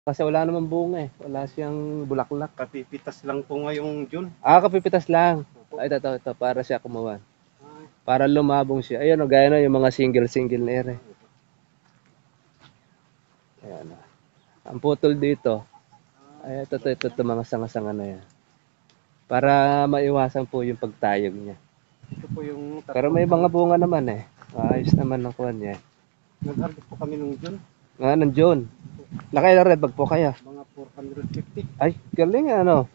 Kasi wala namang bunga eh. Wala siyang bulaklak. Kapipitas lang po ngayong June. Kapipitas lang. Ay, ito, para siya kumawan. Para lumabong siya. Ayun, gaya na yung mga single na ere. Ayan. Ang putol dito, ay ito, mga sanga-sanga na yan. Para maiwasan po yung pagtayog niya. Ito po yung Pero may mga bunga naman eh. Ayos naman ng kuwan niya. Nag-harvest po kami nung June. Ng June. Nakailang red bag po kaya? Mga 450. Ay, galing ano.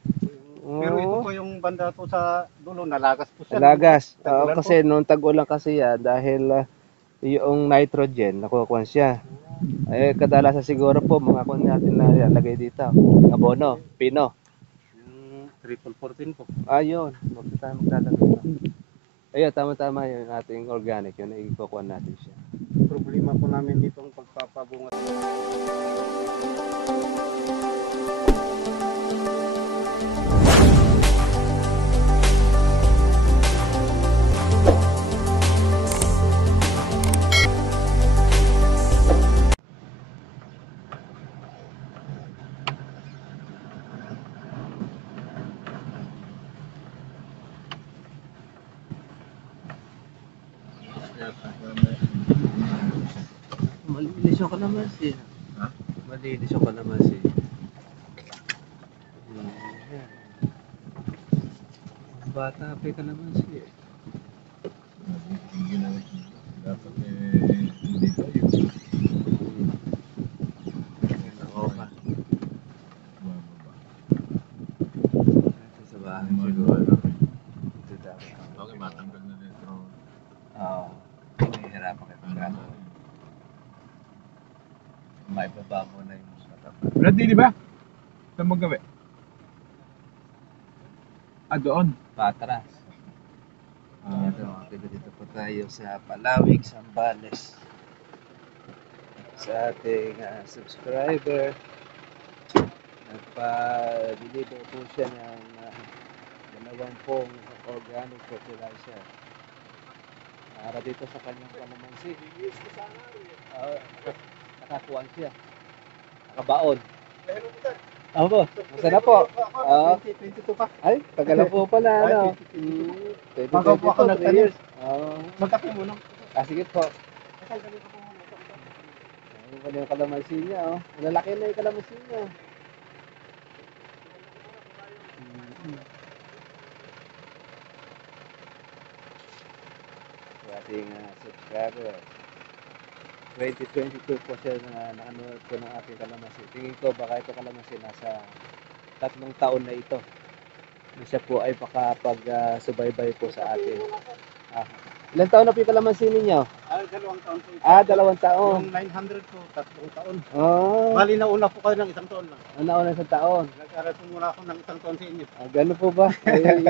Pero ito po yung banda po sa dulo, nalagas po siya. Lagas. Tag-ulan Kasi nung tag-ulan kasi yan, dahil yung nitrogen, nakukuha siya. Kadalasan siguro po, mga kuwan natin na lagay dito. Abono, pino. Yung triple 14 po. Ayun, huwag na tayo maglalagay ito. Ayun, tama-tama yung ating organic, yun, ikukuha natin siya. Problema po namin dito ang pagpapabunga. Malinis yung kalamansi. Ha? Malinis yung kalamansi. Bata pa yung kalamansi. Dapat hindi tayo. Oo pa. Bumababa. Ito sa bahay siguro. Ito dapat. Okay, matanggal na dito. Oo. Nahihirapan kayo pagkano. May baba mo na yung katapat. Brad, di ba? Saan mo gawi? Doon. Patras. Dito po tayo sa Palawig, Zambales. Sa ating subscriber. Nagpa-deliver po siya ng 20 organic fertilizer. Para dito sa kanyang kalamansi. Nakakuhan siya. Nakabaon. Opo, masarap po. 2022 pa. Ay, tagal na po pala. Ano? 2022 po ako nagtanim. Magkape mo no? Sige po. Ayun pala yung kalamansi niya. Malalaki na yung kalamansi niya. Sa ating subscriber. 2022 po siya na nakanood ko ng ating kalamansi. Tingin ko baka ito kalamansi nasa 3 taon na ito. Na siya po ay makapag-subaybay po sa atin. Ilang taon na po yung kalamansi ninyo? 2 taon po. 2 taon. Yung 900 po, 3 taon. Oh. Bali na una po kayo ng 1 taon lang. Nauna sa taon. Nag-aral po muna ako ng 1 taon sa inyo. Gano'n po ba?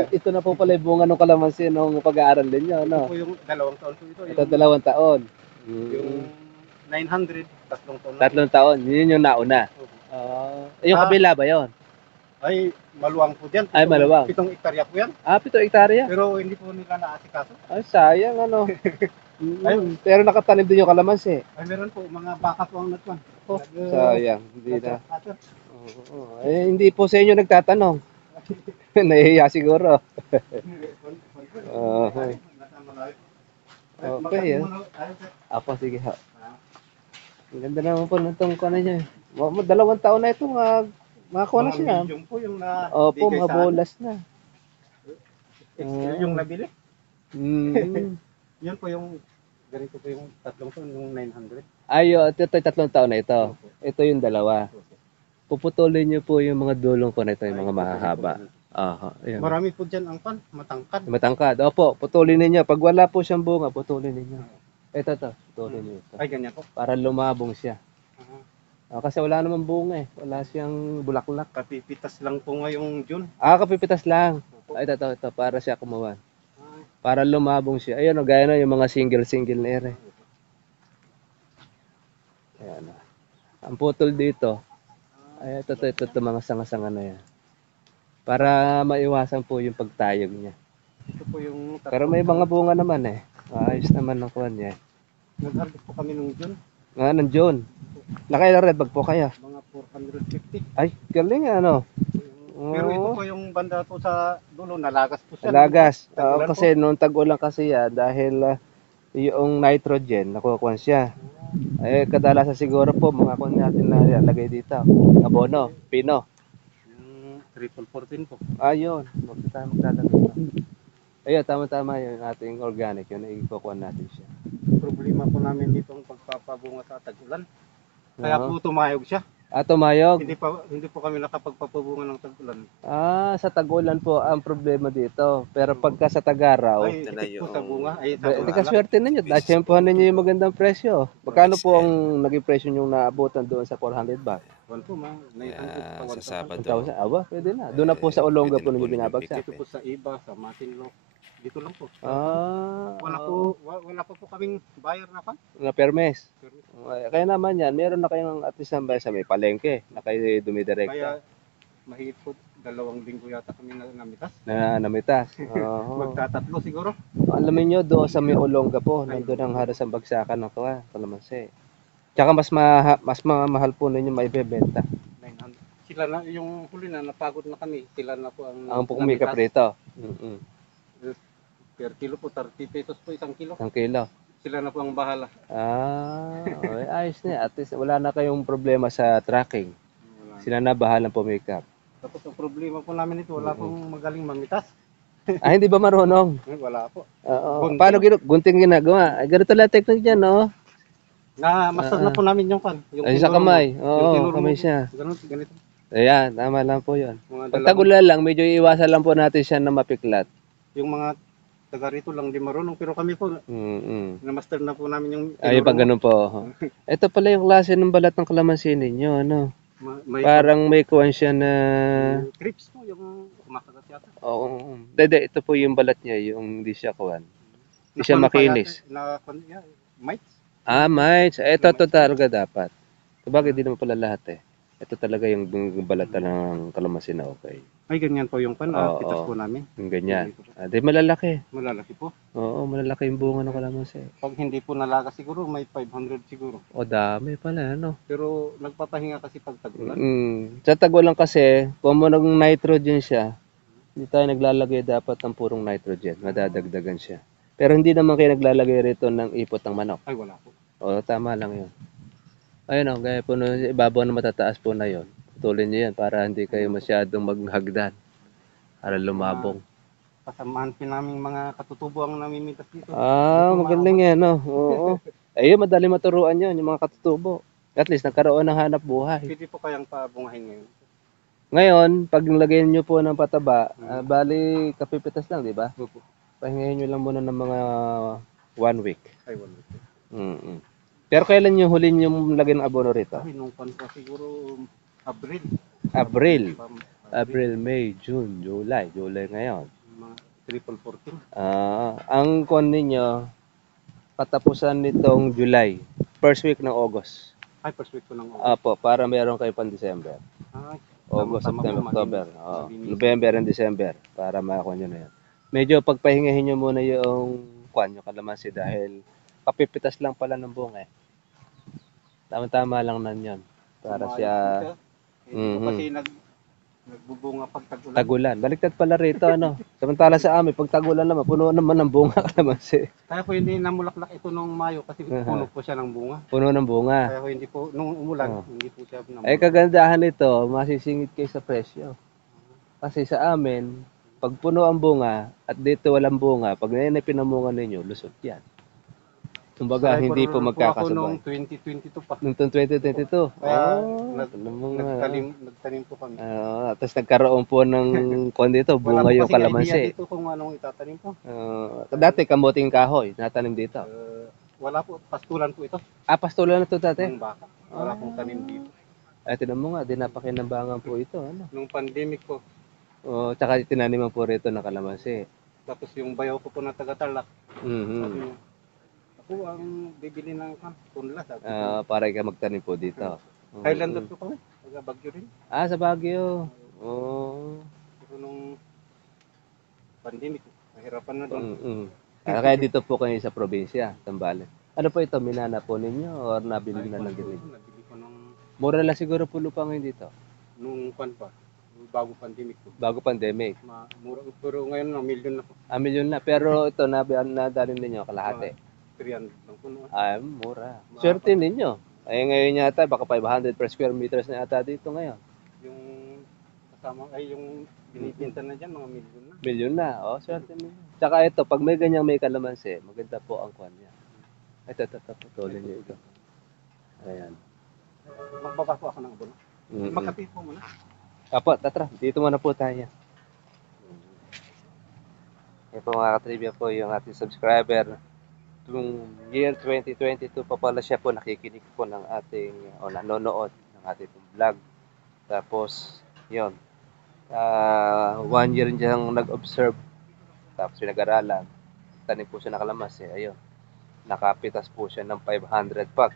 Ito na po pala yung bunga ng kalamansi nung pag-aaral ninyo, no? Ito po yung 2 taon po ito. Ito 2 taon. Yung 900, 3 taon. 3 taon. Yun yung nauna. Yung kabila ba yun? Ay, maluwang po dyan. Ay, maluwang. 7 hektarya po yan. 7 hektarya? Pero hindi po nila naasikaso. Ay, sayang ano. Pero nakatanim din yung kalamansi. Ay, meron po. Mga baka po ang nagwan. Sayang. Hindi na. Hindi po sa inyo nagtatanong. Nahihiya siguro. Okay, Apo, sige ha. Ang ganda naman po ng tungkol na niya. 2 taon na ito, makakuha na siya. Yung po yung na Opo, mga bolas na. Yung nabili. Yan po yung, ganito po yung 3 taon, yung 900. Ito 3 taon na ito. Ito yung 2. Puputulin niyo po yung mga dulong ko na ito, yung mga mahahaba. Ayan. Marami po dyan ang matangkad. Matangkad. Opo, putulin ninyo. Pag wala po siyang bunga, putulin ninyo. Ito, putulin niyo ito. Ay, ganyan po. Para lumabong siya. Kasi wala namang bunga eh. Wala siyang bulaklak. Kapipitas lang po ngayong June. Kapipitas lang. Ito, para siya kumawan. Para lumabong siya. Ayun, gaya na yung mga single na ere. Ayan. Ang putol dito, ay ito, mga sanga-sanga na yan. Para maiwasan po yung pagtayog niya. Ito po yung Pero may mga bunga naman eh. Ayos naman ang kuwan niya. Nag-harvest po kami nung June. Ng June. Nakailang red bag po kayo? Mga 450. Ay, galing ano. Pero ito Oo. po yung banda po sa dulo, nalagas po siya. Lagas. Oo, Tagulan po. kasi noong tag-ulan kasi yan, dahil yung nitrogen, nakukuha siya. Eh, kadalasan siguro po, mga kun natin na ilalagay dito. Abono, pino. Yung triple 14 po. Ayun, huwag na tayo maglalagay ito. Ayun, tama-tama yung ating organic, yun, ikukuha natin siya. Problema po namin dito ang pagpapabunga sa tagulan. Kaya Oo. po tumayog siya. Tumayog. Hindi po kami nakapagpapabunga ng tagulan. Sa tag-ulan po ang problema dito. Pero pagka sa tag-araw, Ay, higit po sa bunga. Ay, sa hindi bunga ka lang. swerte ninyo. Natsyempohan ninyo yung magandang presyo. Magkano po ang naging presyo yung naabutan doon sa 400 ba? Wala po, ma. 900 pa, Sa Sabado. 1,000? Aba, pwede na. Doon na po sa Olonga po Pwede na ninyo po binabagsak. Dito po sa iba, sa Matinloc. Dito lang po. Wala po kaming buyer na pa. Mga permes. Kaya naman yan, meron na kayong at least sa may palengke na kayo dumidirekta Kaya mahigit po 2 linggo yata kami namitas. na namitas. Oo. Magtatatlo siguro. Alamin nyo, doon sa may Olonga po, nandun ang halos ang bagsakan ng tuwa, kalamansi. Tsaka mas mahal po ninyo maibebenta. 900. Sila na, yung huli na, napagod na kami. Sila na po ang Ang pumikap namitas. rito. Per kilo po, 30 pesos po isang kilo. Ang kilo. Sila na po ang bahala. Okay, ayos na. At least wala na kayong problema sa tracking. Wala. Sila na bahalang pumikap. Tapos ang problema po namin ito, wala pong magaling mamitas. Hindi ba marunong? Wala po. Oo. Gunting. Paano gunting ginagawa? Ay, ganito lang technique niya, no? Na-master na po namin yung pan. Yung Ay, sa tinuro mo. kamay. Yung Oo, tinuro mo. kamay siya. Ganito. Ayan, tama lang po yun. Mga Pag dalawang, tagulan lang, medyo iwasan lang po natin siya na mapiklat. yung mga taga rito lang di marunong. Pero kami po, na-master na po namin yung Ay, tinuro pag mo. ganun po. Ito pala yung klase ng balat ng kalamansi ninyo, ano? May Parang may kuwan siya na... trips po, yung kumakagat yata. Oo. Dede, ito po yung balat niya, yung hindi siya kuwan. Hindi siya makinis. Mites? Mites. Ito talaga dapat. Sabagay, di naman pala lahat eh. Ito talaga yung balat ng kalamansi na okay. Ay, ganyan po yung pan. Oo. Pitas po namin. Yung ganyan. Di malalaki. Malalaki po. Oo, malalaki yung bunga ng kalamansi. Pag hindi po nalaga siguro, may 500 siguro. O, dami pala, ano? Pero nagpapahinga kasi pag tagulan. Sa tagulan kasi, kung mo ng nitrogen siya, hindi tayo naglalagay dapat ng purong nitrogen. Madadagdagan siya. Pero hindi naman kayo naglalagay rito ng ipot ng manok. Ay, wala po. O, tama lang yun. Ayun o, gaya po nung ibabaw na matataas po na yun. Putulin nyo yan para hindi kayo masyadong maghagdan. Para lumabong. Kasamahan po namin mga katutubo ang namimitas dito. Magaling yan, no? Oo. Ayun, madali maturuan yun, yung mga katutubo. At least, nagkaroon ng hanap buhay. Pwede po kayang pabungahin ngayon. Ngayon, pag nilagay nyo po ng pataba, bali kapipitas lang, di ba? Opo. Pahingayin nyo lang muna ng mga 1 week. Ay, wala po. Pero kailan yung huli yung lagay ng abono rito? Ay, nung pan pa siguro Abril. April, May, June, July. July ngayon. Mga triple 14. Ang kon ninyo, katapusan nitong July. First week ng August. Ay, first week ko ng August. Apo, para meron kayo pang December. Ay, August, tama September, po, October. malinis. November and December. Para makakuha nyo na yan. Medyo pagpahingahin nyo muna yung kwan, yung kalamansi dahil kapipitas lang pala ng bunga eh. Tama-tama lang nan yun. Para siya Hindi po kasi nagbubunga pag tagulan. tagulan. Baliktad pala rito, ano. Samantala sa amin, pag tagulan naman, puno naman ng bunga kalamansi. Kaya po hindi namulaklak ito nung Mayo kasi puno po siya ng bunga. Puno ng bunga. Kaya po hindi po, nung umulan, hindi po siya namulaklak. Ay kagandahan nito, masisingit kayo sa presyo. Kasi sa amin, pag puno ang bunga at dito walang bunga, pag pinamunga ninyo, lusot yan. Kumbaga, hindi po Ako magkakasabay. nung 2022 pa. Noong 2022. Kaya alam mo nga. nagtanim po kami. Tapos nagkaroon po ng kon dito, bunga yung idea kalamansi. dito kung anong itatanim po. Dati kamuting kahoy, natanim dito. Wala po, pastulan po ito. Pastulan na to dati. Ng baka. Wala pong tanim dito. Ay, tinan mo nga, dinapakinambangan po ito. Ano? Nung pandemic po, Tsaka tinaniman po rito ng kalamansi. tapos yung bayaw ko po na taga-Tarlac, sabi niya, ako ang bibili ng punla. Sabi ko, Para ka magtanim po dito. Highlander po kami, taga Baguio rin. Sa Baguio. Pero nung pandemic, nahirapan na doon. Kaya dito po kayo sa probinsya, Zambales. Ano po ito, minana po ninyo or nabili na lang din? Nabili ko Mura lang siguro po lupa ngayon dito. Nung pan pa, bago pandemic po. Bago pandemic. Mura, pero ngayon na milyon na po. Milyon na. Pero ito, nadalhin ninyo kalahati. 300 lang po. No? Ay, mura. Swerte ninyo. Ay, ngayon yata, baka 500 per square meters na yata dito ngayon. Yung kasama, ay yung binibinta na dyan, mga milyon na. Milyon na. Oh, swerte ninyo. Tsaka ito, pag may ganyang may kalamansi, maganda po ang kwan niya. Ito, putulin niyo ito. Ayan. Magbaba po ako ng abono. Makapit po muna. Apo, tatra. Dito muna po tayo. Ito mga katribya po yung ating subscriber. Noong year 2022 pa pala siya po nakikinig po ng ating o nanonood ng ating vlog. Tapos, yun. 1 year diyang nag-observe. Tapos pinag-aralan. Tanim po siya ng kalamansi. Ayun. Nakapitas po siya ng 500 bag.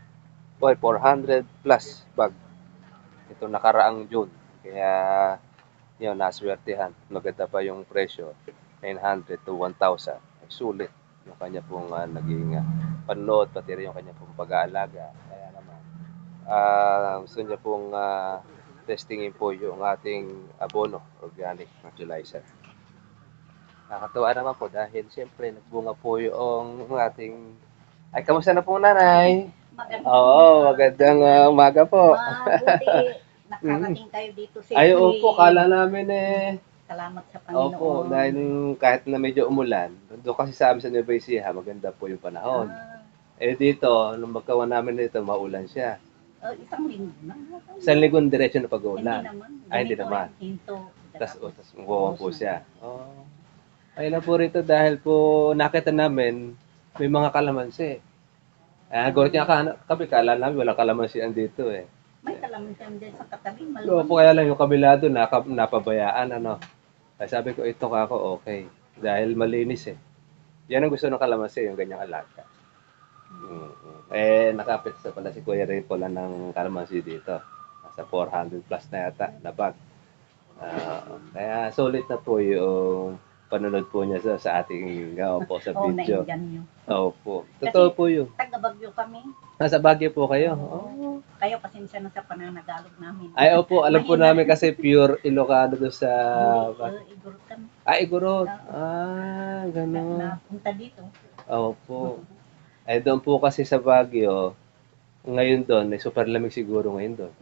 O 400 plus bag. Ito nakaraang June. Kaya, yun, naswertihan. Maganda pa yung presyo. 900 to 1,000. Sulit yung kanya pong naging panood, pati rin yung kanya pong pag-aalaga. Kaya naman, gusto niya pong testingin po yung ating abono, organic fertilizer. Nakakatuwa naman po dahil siyempre nagbunga po yung ating... Ay, kamusta na po nanay? Magandang umaga po. Mabuti, nakarating kayo dito sa Ay, opo, kala namin Salamat sa Panginoon. Opo, dahil kahit na medyo umulan, doon kasi sa amin sa Nueva Ecija, maganda po yung panahon. Dito, nung magkawan namin dito, maulan siya. Isang linggo na. Isang linggo diretso na pag-uulan. Hindi naman. Hindi naman. Hinto. Tapos umuwan po siya. Ayun na po rito dahil po nakita namin may mga kalamansi. Gulat niya kami, kala namin walang kalamansian dito eh. May kalamansi din sa katabi. Opo, kaya lang yung kabila doon, napabayaan ano. Ay, sabi ko, ito kako, okay. Dahil malinis eh. Yan ang gusto ng kalamansi, yung ganyang alaga. Nakapit sa pala si Kuya Ray pala ng kalamansi dito. Nasa 400 plus na yata na bag. Kaya sulit na po yung panonood po niya sa ating po sa video. Opo. Totoo po yun. Taga Bagyo kami. Nasa Baguio po kayo? Kayo pasensya na sa pananagalog namin. Ay, opo. Alam po namin kasi pure Ilocano doon sa... Igorot kami. Igorot. Gano'n. Napunta dito. Opo. Ay, doon po kasi sa Baguio, ngayon doon, super lamig siguro ngayon doon.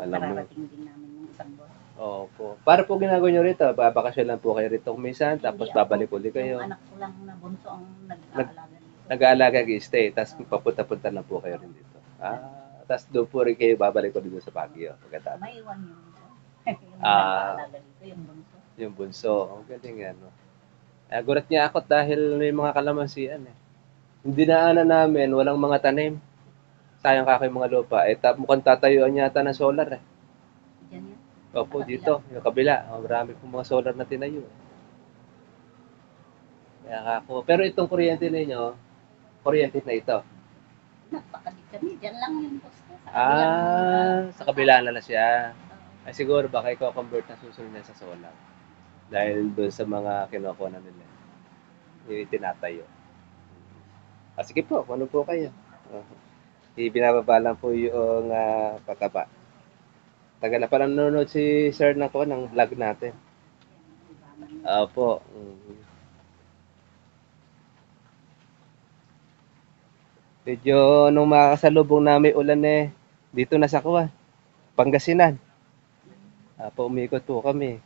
Alam mo. Kararating din namin ng isang buwan. Opo. Para po ginagawa nyo rito, babakasyon lang po kayo rito minsan, tapos babalik ulit kayo. Yung anak ko lang na bunso ang nag-aalaga dito. Nag-aalaga stay, tapos papunta-punta lang po kayo rin dito. Tapos doon po rin kayo babalik ulit dito sa Baguio. May iwan yung bunso. Yung nag-aalaga dito, yung bunso. Yung bunso. Ang galing yan. No? Gulat niya ako dahil may mga kalamansian eh. Hindi dinaanan namin, walang mga tanim. Sayang ka mga lupa. Mukhang tatayuan yata ng solar eh. Diyan yan. Opo, dito, yung kabila. Marami pong mga solar na tinayo. Kaya ako. Pero itong kuryente ninyo, kuryente na ito. Napakadit kami. Diyan lang yung poste. Sa kabila na siya. Ay siguro baka ikaw convert na susunod niya sa solar. Dahil doon sa mga kinukuha na nila. Yung tinatayo. Sige po, ano po kayo? Ibinababa lang po yung pataba. Taga na pala nanonood si Sir ng vlog natin. Opo. Medyo nung makasalubong namin ulan dito na sa Pangasinan. Umikot po kami.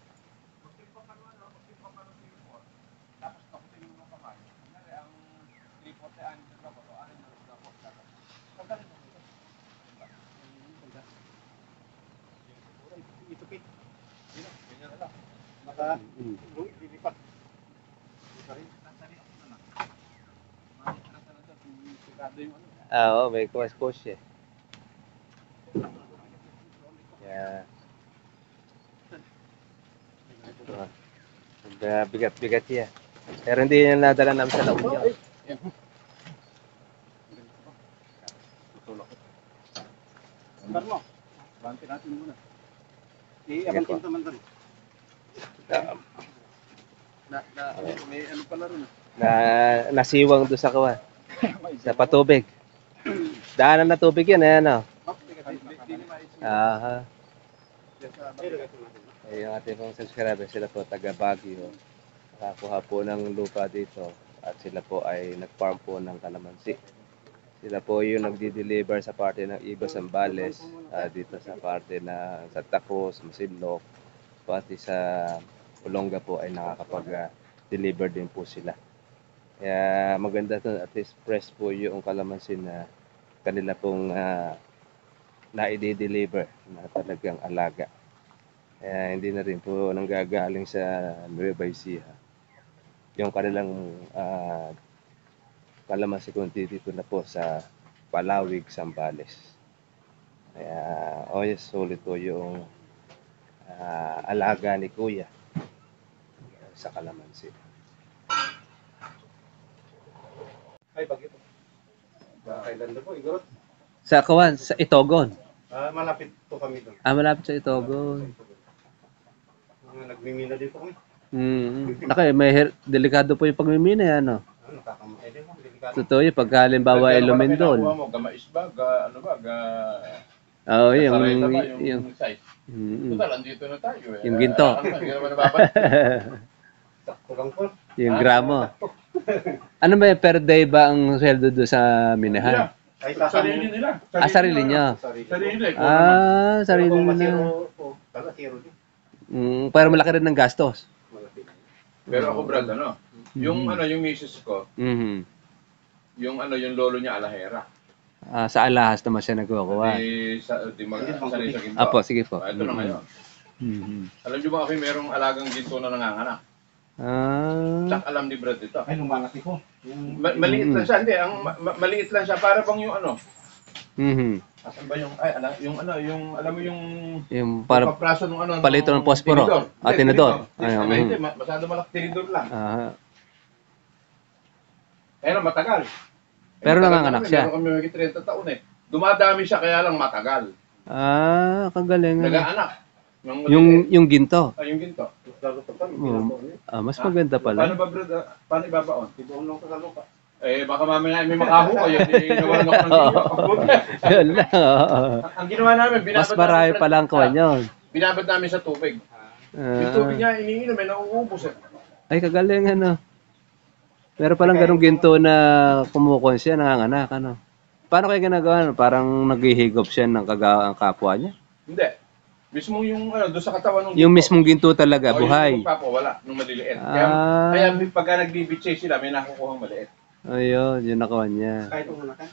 Lilipat. May kuwas eh. Bigat-bigat siya. Pero hindi niya nadala namin sa La Union. Sandal mo. Bante natin muna. Abantin naman doon. May ano pala rin. Nasiwang doon sa kawan. Sa patubig. Daanan na tubig yan, ano? Aha. Ay, yung ating pong subscriber, sila po taga Baguio. Nakakuha po ng lupa dito at sila po ay nag-farm po ng kalamansi. Sila po yung nagdi-deliver sa parte ng Iba Zambales, dito sa parte na sa Tacos, Masinloc, pati sa Olonga po ay nakakapag-deliver din po sila. Kaya maganda to, at least fresh po yung kalamansi na kanila pong na-i-deliver na talagang alaga. Kaya hindi na rin po nanggagaling sa Nueva Ecija. Yung kanilang kalamansi kundi dito na po sa Palawig, Zambales. Kaya, oh yes, solid po yung alaga ni Kuya sa kalamansi. Ay, bagyo po. Kailan na po, Igorot? Sa Kawan, sa Itogon. Malapit po kami doon. Malapit sa Itogon. Nagmimina din po kami. Naka, delikado po yung pagmimina yan, no? Nakakamay din po, delikado. Totoo yun, pag halimbawa ay lumindol. Nakuha mo, gamais ba? Ano ba? Oo, Kasareta ba? Yung yung size. Total, andito na tayo eh. Yung ginto. Hindi naman nababalik. Sakto lang po. yung gramo. Ano ba yun, per day ba ang sweldo doon sa minahan? Ay, Sarili nila. Sarili niya. Sarili. Sarili Pero kung na. masiro po, tala zero din. Pero malaki rin ng gastos. Malapit. Pero ako, Brad, yung yung misis ko, Mhm. yung lolo niya alahera. Sa alahas naman siya nagkukuha. Di sanay sa ginto. Apo, sige po. Ito na ngayon. Mhm. Alam niyo ba kami merong alagang ginto na nanganganak? Tsak alam ni Brad ito. Ay, lumalaki po. Maliit lang siya, hindi. Maliit lang siya. Para bang yung Mhm. asan ba yung, alam mo yung Yung para papraso ng palito ng posporo. tinidor. Tinidor. Ayun. Ayun. Hindi, masyado malaki tinidor lang. Pero matagal. Pero Matagal nanganganak na kami. siya. Meron kami magiging 30 taon eh. Dumadami siya kaya lang matagal. Kagaling. Nag-aanak. Ng Yung ginto. yung ginto. Lalo pa kami, Mm. ginagawa niya. Mas maganda Paano pala. ba, Brad? Paano ibabaon? Tibuon lang sa lupa. Baka mamaya may makaho kayo. Nawalan ako ng video. Yun lang. Oo. Ang ginawa namin, Mas marami pa lang kuha yun. Binabad namin sa tubig. Yung tubig niya, iniinom, nauubos eh. Ay, kagaling Meron palang ganung ginto na kumukon siya, nanganganak, Paano kayo ginagawa? Parang naghihigop siya ng ang kapwa niya? Hindi. Mismo yung doon sa katawan ng Yung mismong ginto talaga, buhay. Yung magpapawala nung maliliit. Kaya pagka nagbibitse sila, may nakukuhang maliit. Ayun, yun nakawan niya. Kahit umuna ka.